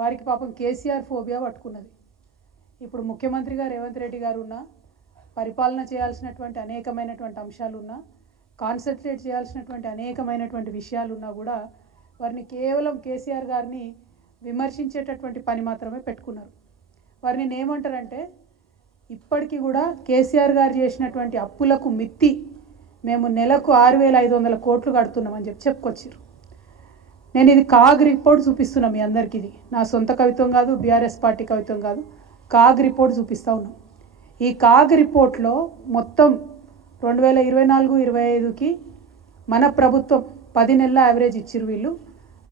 వారికి పాపం కేసీఆర్ ఫోబియా పట్టుకున్నది. ఇప్పుడు ముఖ్యమంత్రిగా రేవంత్ రెడ్డి గారు ఉన్న పరిపాలన చేయాల్సినటువంటి అనేకమైనటువంటి అంశాలు ఉన్నా, కాన్సన్ట్రేట్ చేయాల్సినటువంటి అనేకమైనటువంటి విషయాలు ఉన్నా కూడా వారిని కేవలం కేసీఆర్ గారిని విమర్శించేటటువంటి పని మాత్రమే పెట్టుకున్నారు. వారిని ఏమంటారంటే, ఇప్పటికీ కూడా కేసీఆర్ గారు చేసినటువంటి అప్పులకు మిత్తి మేము నెలకు 6,500 కోట్లు కడుతున్నామని చెప్పుకొచ్చారు. నేను ఇది కాగ్ రిపోర్ట్ చూపిస్తున్నా మీ అందరికీ. ఇది నా సొంత కవిత్వం కాదు, బీఆర్ఎస్ పార్టీ కవిత్వం కాదు, కాగ్ రిపోర్ట్ చూపిస్తూ ఉన్నాం. ఈ కాగ్ రిపోర్ట్లో మొత్తం 2024-25కి మన ప్రభుత్వం 10 నెలల యావరేజ్ ఇచ్చిరు. వీళ్ళు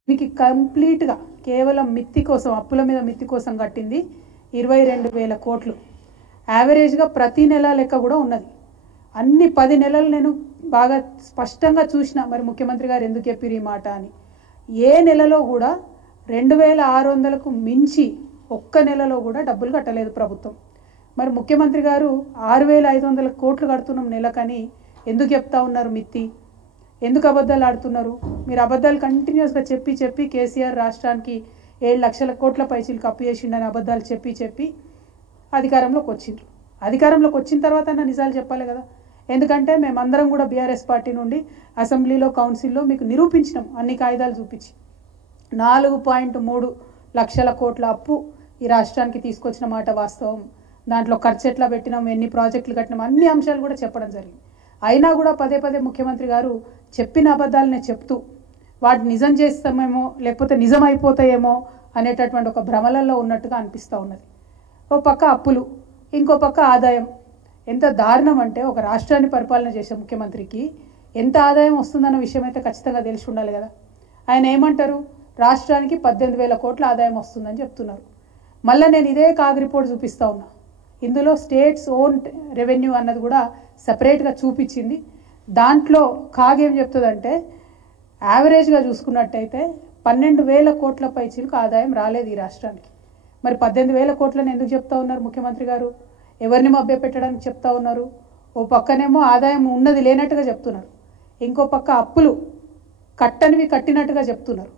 దీనికి కంప్లీట్గా కేవలం మిత్తి కోసం, అప్పుల మీద మిత్తి కోసం కట్టింది 22,000 కోట్లు. యావరేజ్గా ప్రతి నెల లెక్క కూడా ఉన్నది. అన్ని 10 నెలలు నేను బాగా స్పష్టంగా చూసిన. మరి ముఖ్యమంత్రి గారు ఎందుకు చెప్పారు ఈ మాట అని. ఏ నెలలో కూడా 2,600కు మించి ఒక్క నెలలో కూడా డబ్బులు కట్టలేదు ప్రభుత్వం. మరి ముఖ్యమంత్రి గారు 6,500 కోట్లు కడుతున్నాం నెలకని ఎందుకు చెప్తా ఉన్నారు మిత్తి? ఎందుకు అబద్ధాలు ఆడుతున్నారు? మీరు అబద్ధాలు కంటిన్యూస్గా చెప్పి కేసీఆర్ రాష్ట్రానికి 7 లక్షల కోట్ల పైసలు అప్పు చేసిండని అబద్ధాలు చెప్పి అధికారంలోకి వచ్చిండ్రు. అధికారంలోకి వచ్చిన తర్వాత నిజాలు చెప్పాలి కదా. ఎందుకంటే మేమందరం కూడా బీఆర్ఎస్ పార్టీ నుండి అసెంబ్లీలో, కౌన్సిల్లో మీకు నిరూపించినాం అన్ని కాగితాలు చూపించి. 4.3 లక్షల కోట్ల అప్పు ఈ రాష్ట్రానికి తీసుకొచ్చిన మాట వాస్తవం. దాంట్లో ఖర్చు ఎట్లా పెట్టినాం, ఎన్ని ప్రాజెక్టులు కట్టినాం, అన్ని అంశాలు కూడా చెప్పడం జరిగింది. అయినా కూడా పదే ముఖ్యమంత్రి గారు చెప్పిన అబద్ధాలనే చెప్తూ వాటిని నిజం చేస్తామేమో లేకపోతే నిజం అయిపోతాయేమో అనేటటువంటి ఒక భ్రమలలో ఉన్నట్టుగా అనిపిస్తూ ఉన్నది. ఒక పక్క అప్పులు, ఇంకో పక్క ఆదాయం. ఎంత దారుణం అంటే, ఒక రాష్ట్రాన్ని పరిపాలన చేసే ముఖ్యమంత్రికి ఎంత ఆదాయం వస్తుందన్న విషయం అయితే ఖచ్చితంగా తెలిసి ఉండాలి కదా. ఆయన ఏమంటారు, రాష్ట్రానికి 18,000 కోట్ల ఆదాయం వస్తుందని చెప్తున్నారు. మళ్ళీ నేను ఇదే కాగ్ రిపోర్ట్ చూపిస్తూ ఉన్నా. ఇందులో స్టేట్స్ ఓన్ రెవెన్యూ అన్నది కూడా సపరేట్గా చూపించింది. దాంట్లో కాగ్ ఏం చెప్తుందంటే, యావరేజ్గా చూసుకున్నట్టయితే 12,000 కోట్ల పైచీలకు ఆదాయం రాలేదు ఈ రాష్ట్రానికి. మరి 18,000 కోట్లను ఎందుకు చెప్తా ఉన్నారు ముఖ్యమంత్రి గారు? ఎవరిని మభ్య పెట్టడానికి చెప్తా ఉన్నారు? ఓ పక్కనేమో ఆదాయం ఉన్నది లేనట్టుగా చెప్తున్నారు, ఇంకో పక్క అప్పులు కట్టనివి కట్టినట్టుగా చెప్తున్నారు.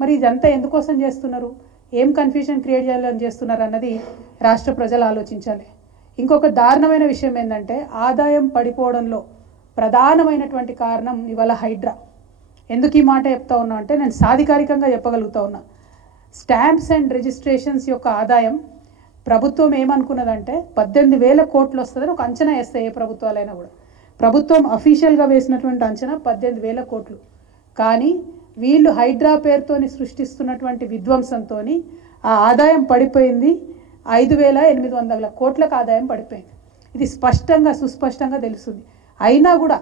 మరి ఇదంతా ఎందుకోసం చేస్తున్నారు? ఏం కన్ఫ్యూజన్ క్రియేట్ చేయాలని చేస్తున్నారు అన్నది రాష్ట్ర ప్రజలు ఆలోచించాలి. ఇంకొక దారుణమైన విషయం ఏంటంటే, ఆదాయం పడిపోవడంలో ప్రధానమైనటువంటి కారణం ఇవాళ హైడ్రా. ఎందుకు ఈ మాట చెప్తా ఉన్నా అంటే, నేను సాధికారికంగా చెప్పగలుగుతా ఉన్నా. స్టాంప్స్ అండ్ రిజిస్ట్రేషన్స్ యొక్క ఆదాయం ప్రభుత్వం ఏమనుకున్నదంటే 18,000 కోట్లు వస్తుందని ఒక అంచనా వేస్తాయి ఏ ప్రభుత్వాలైనా కూడా. ప్రభుత్వం అఫీషియల్గా వేసినటువంటి అంచనా 18,000 కోట్లు. కానీ వీళ్ళు హైడ్రా పేరుతోని సృష్టిస్తున్నటువంటి విధ్వంసంతో ఆ ఆదాయం పడిపోయింది. 5,800 కోట్లకు ఆదాయం పడిపోయింది. ఇది స్పష్టంగా సుస్పష్టంగా తెలుస్తుంది. అయినా కూడా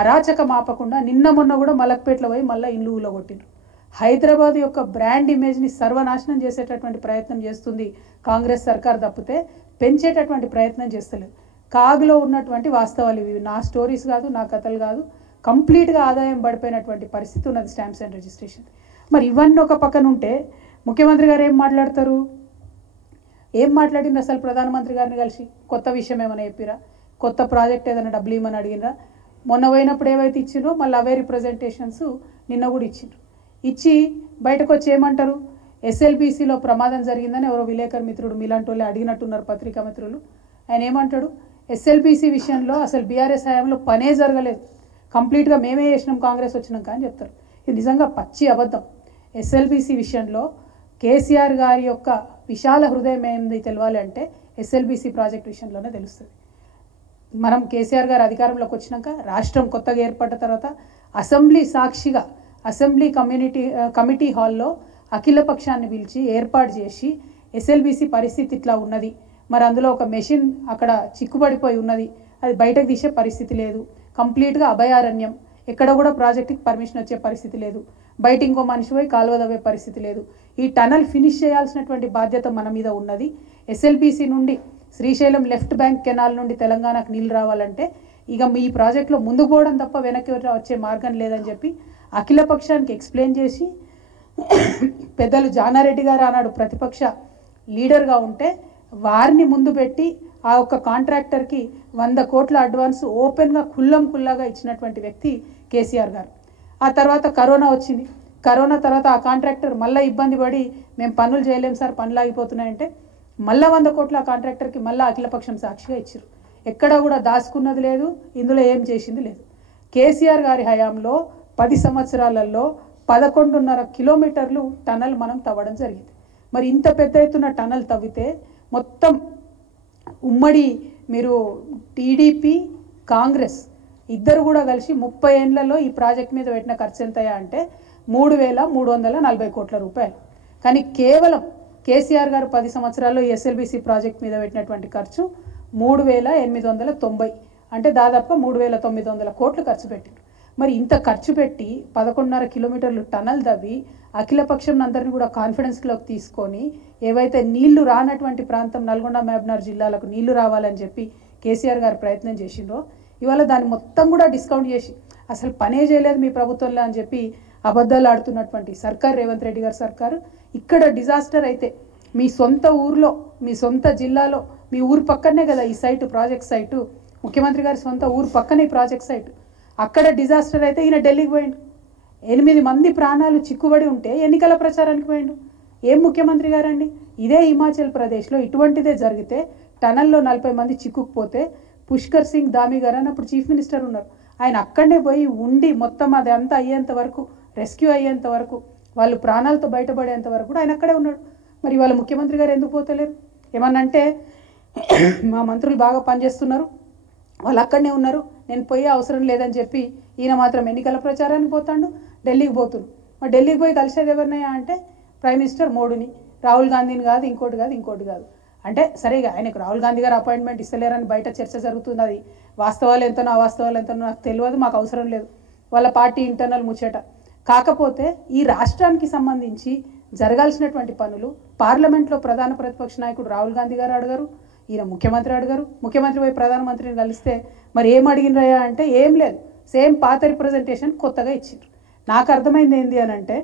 అరాచకం ఆపకుండా నిన్న మొన్న కూడా మలక్పేటలో పోయి మళ్ళీ ఇల్లు ఊలగొట్టిండ్రు. హైదరాబాద్ యొక్క బ్రాండ్ ఇమేజ్ని సర్వనాశనం చేసేటటువంటి ప్రయత్నం చేస్తుంది కాంగ్రెస్ సర్కార్ తప్పితే పెంచేటటువంటి ప్రయత్నం చేస్తలేదు. కాగ్లో ఉన్నటువంటి వాస్తవాలు ఇవి. నా స్టోరీస్ కాదు, నా కథలు కాదు. కంప్లీట్గా ఆదాయం పడిపోయినటువంటి పరిస్థితి ఉన్నది స్టాంప్స్ అండ్ రిజిస్ట్రేషన్. మరి ఇవన్నీ ఒక పక్కన ఉంటే ముఖ్యమంత్రి గారు ఏం మాట్లాడతారు? ఏం మాట్లాడింది అసలు? ప్రధానమంత్రి గారిని కలిసి కొత్త విషయం ఏమైనా చెప్పిరా? కొత్త ప్రాజెక్ట్ ఏదైనా డబ్బులు ఇవ్వమని అడిగినరా? మొన్న పోయినప్పుడు ఏవైతే ఇచ్చిండ్రో మళ్ళీ అవే రిప్రజెంటేషన్స్ నిన్న కూడా ఇచ్చిండ్రు. ఇచ్చి బయటకు వచ్చి ఏమంటారు, ఎస్ఎల్బీసీలో ప్రమాదం జరిగిందని ఎవరో విలేకరు మిత్రుడు మీలాంటి వాళ్ళు అడిగినట్టున్నారు, పత్రికా మిత్రులు. ఆయన ఏమంటాడు, ఎస్ఎల్బీసీ విషయంలో అసలు బీఆర్ఎస్ హయాంలో పనే జరగలేదు, కంప్లీట్గా మేమే చేసినాం కాంగ్రెస్ వచ్చినాక అని చెప్తారు. ఇది నిజంగా పచ్చి అబద్ధం. ఎస్ఎల్బీసీ విషయంలో కేసీఆర్ గారి యొక్క విశాల హృదయం ఏంది తెలవాలి అంటే ఎస్ఎల్బీసీ ప్రాజెక్ట్ విషయంలోనే తెలుస్తుంది. మనం కేసీఆర్ గారు అధికారంలోకి వచ్చినాక, రాష్ట్రం కొత్తగా ఏర్పడ్డ తర్వాత అసెంబ్లీ సాక్షిగా అసెంబ్లీ కమిటీ హాల్లో అఖిల పక్షాన్ని పిలిచి ఏర్పాటు చేసి ఎస్ఎల్బీసీ పరిస్థితి ఇట్లా ఉన్నది, మరి అందులో ఒక మెషిన్ అక్కడ చిక్కుబడిపోయి ఉన్నది, అది బయటకు తీసే పరిస్థితి లేదు, కంప్లీట్గా అభయారణ్యం, ఎక్కడ కూడా ప్రాజెక్టుకి పర్మిషన్ వచ్చే పరిస్థితి లేదు, బయట ఇంకో మనిషి పోయి కాలువ తవ్వే పరిస్థితి లేదు, ఈ టనల్ ఫినిష్ చేయాల్సినటువంటి బాధ్యత మన మీద ఉన్నది, ఎస్ఎల్బీసీ నుండి శ్రీశైలం లెఫ్ట్ బ్యాంక్ కెనాల్ నుండి తెలంగాణకు నీళ్ళు రావాలంటే ఇక మీ ప్రాజెక్టులో ముందుకు పోవడం తప్ప వెనక్కి వచ్చే మార్గం లేదని చెప్పి అఖిల పక్షానికి ఎక్స్ప్లెయిన్ చేసి, పెద్దలు జానారెడ్డి గారు ఆనాడు ప్రతిపక్ష లీడర్గా ఉంటే వారిని ముందు పెట్టి ఆ ఒక్క కాంట్రాక్టర్కి 100 కోట్ల అడ్వాన్స్ ఓపెన్గా కుల్లాగా ఇచ్చినటువంటి వ్యక్తి కేసీఆర్ గారు. ఆ తర్వాత కరోనా వచ్చింది. కరోనా తర్వాత ఆ కాంట్రాక్టర్ మళ్ళీ ఇబ్బంది పడి మేము పనులు చేయలేం సార్, పనులు ఆగిపోతున్నాయంటే మళ్ళీ 100 కోట్ల ఆ కాంట్రాక్టర్కి మళ్ళీ అఖిలపక్షం సాక్షిగా ఇచ్చారు. ఎక్కడ కూడా దాచుకున్నది లేదు, ఇందులో ఏం చేసింది లేదు. కేసీఆర్ గారి హయాంలో 10 సంవత్సరాలలో 11.5 కిలోమీటర్లు టనల్ మనం తవ్వడం జరిగింది. మరి ఇంత పెద్ద ఎత్తున టనల్ తవ్వితే మొత్తం ఉమ్మడి మీరు టీడీపీ కాంగ్రెస్ ఇద్దరు కూడా కలిసి 30 ఏళ్లలో ఈ ప్రాజెక్ట్ మీద పెట్టిన ఖర్చు ఎంతయా అంటే 3,340 కోట్ల రూపాయలు. కానీ కేవలం కేసీఆర్ గారు 10 సంవత్సరాల్లో ఎస్ఎల్బీసీ ప్రాజెక్ట్ మీద పెట్టినటువంటి ఖర్చు 3,890, అంటే దాదాపుగా 3,900 కోట్లు ఖర్చు పెట్టారు. మరి ఇంత ఖర్చు పెట్టి 11.5 కిలోమీటర్లు టనల్ తవ్వి అఖిలపక్షం అందరినీ కూడా కాన్ఫిడెన్స్లోకి తీసుకొని ఏవైతే నీళ్లు రానటువంటి ప్రాంతం నల్గొండ మహబూబ్నగర్ జిల్లాలకు నీళ్లు రావాలని చెప్పి కేసీఆర్ గారు ప్రయత్నం చేసిండ్రో, ఇవాళ దాన్ని మొత్తం కూడా డిస్కౌంట్ చేసి అసలు పనే చేయలేదు మీ ప్రభుత్వంలో అని చెప్పి అబద్ధాలు ఆడుతున్నటువంటి సర్కార్, రేవంత్ రెడ్డి గారి సర్కారు. ఇక్కడ డిజాస్టర్ అయితే మీ సొంత ఊర్లో, మీ సొంత జిల్లాలో, మీ ఊరు పక్కనే కదా ఈ సైటు, ప్రాజెక్ట్ సైటు, ముఖ్యమంత్రి గారి సొంత ఊరు పక్కనే ఈ ప్రాజెక్ట్ సైటు. అక్కడ డిజాస్టర్ అయితే ఈయన ఢిల్లీకి పోయిండు. 8 మంది ప్రాణాలు చిక్కుబడి ఉంటే ఎన్నికల ప్రచారానికి పోయిండు. ఏం ముఖ్యమంత్రి గారండి? ఇదే హిమాచల్ ప్రదేశ్లో ఇటువంటిదే జరిగితే టనల్లో 40 మంది చిక్కుకుపోతే పుష్కర్ సింగ్ ధామి గారు అని అప్పుడు చీఫ్ మినిస్టర్ ఉన్నారు, ఆయన అక్కడనే పోయి ఉండి మొత్తం అది అంతా అయ్యేంత వరకు, రెస్క్యూ అయ్యేంత వరకు, వాళ్ళు ప్రాణాలతో బయటపడేంత వరకు కూడా ఆయన అక్కడే ఉన్నాడు. మరి వాళ్ళ ముఖ్యమంత్రి గారు ఎందుకు పోతలేరు? ఏమన్నంటే మా మంత్రులు బాగా పనిచేస్తున్నారు, వాళ్ళు అక్కడనే ఉన్నారు, నేను పోయే అవసరం లేదని చెప్పి ఈయన మాత్రం ఎన్నికల ప్రచారానికి పోతాడు, ఢిల్లీకి పోతున్నాడు. మరి ఢిల్లీకి పోయి కలిసేది ఎవరినయ్యా అంటే ప్రైమ్ మినిస్టర్ మోడీని, రాహుల్ గాంధీని కాదు, ఇంకోటి కాదు. అంటే సరేగా ఆయనకు రాహుల్ గాంధీ గారు అపాయింట్మెంట్ ఇస్తలేరని బయట చర్చ జరుగుతుంది. అది వాస్తవాలు ఎంతనో అవాస్తవాలు ఎంతనో నాకు తెలియదు, మాకు అవసరం లేదు, వాళ్ళ పార్టీ ఇంటర్నల్ ముచ్చట. కాకపోతే ఈ రాష్ట్రానికి సంబంధించి జరగాల్సినటువంటి పనులు పార్లమెంట్లో ప్రధాన ప్రతిపక్ష నాయకుడు రాహుల్ గాంధీ గారు అడగారు, ఈయన ముఖ్యమంత్రి అడగారు. ముఖ్యమంత్రి పోయి ప్రధానమంత్రిని కలిస్తే మరి ఏం అడిగినరయ్యా అంటే ఏం లేదు, సేమ్ పాత రిప్రజెంటేషన్ కొత్తగా ఇచ్చిండ్రు. నాకు అర్థమైంది ఏంది అని అంటే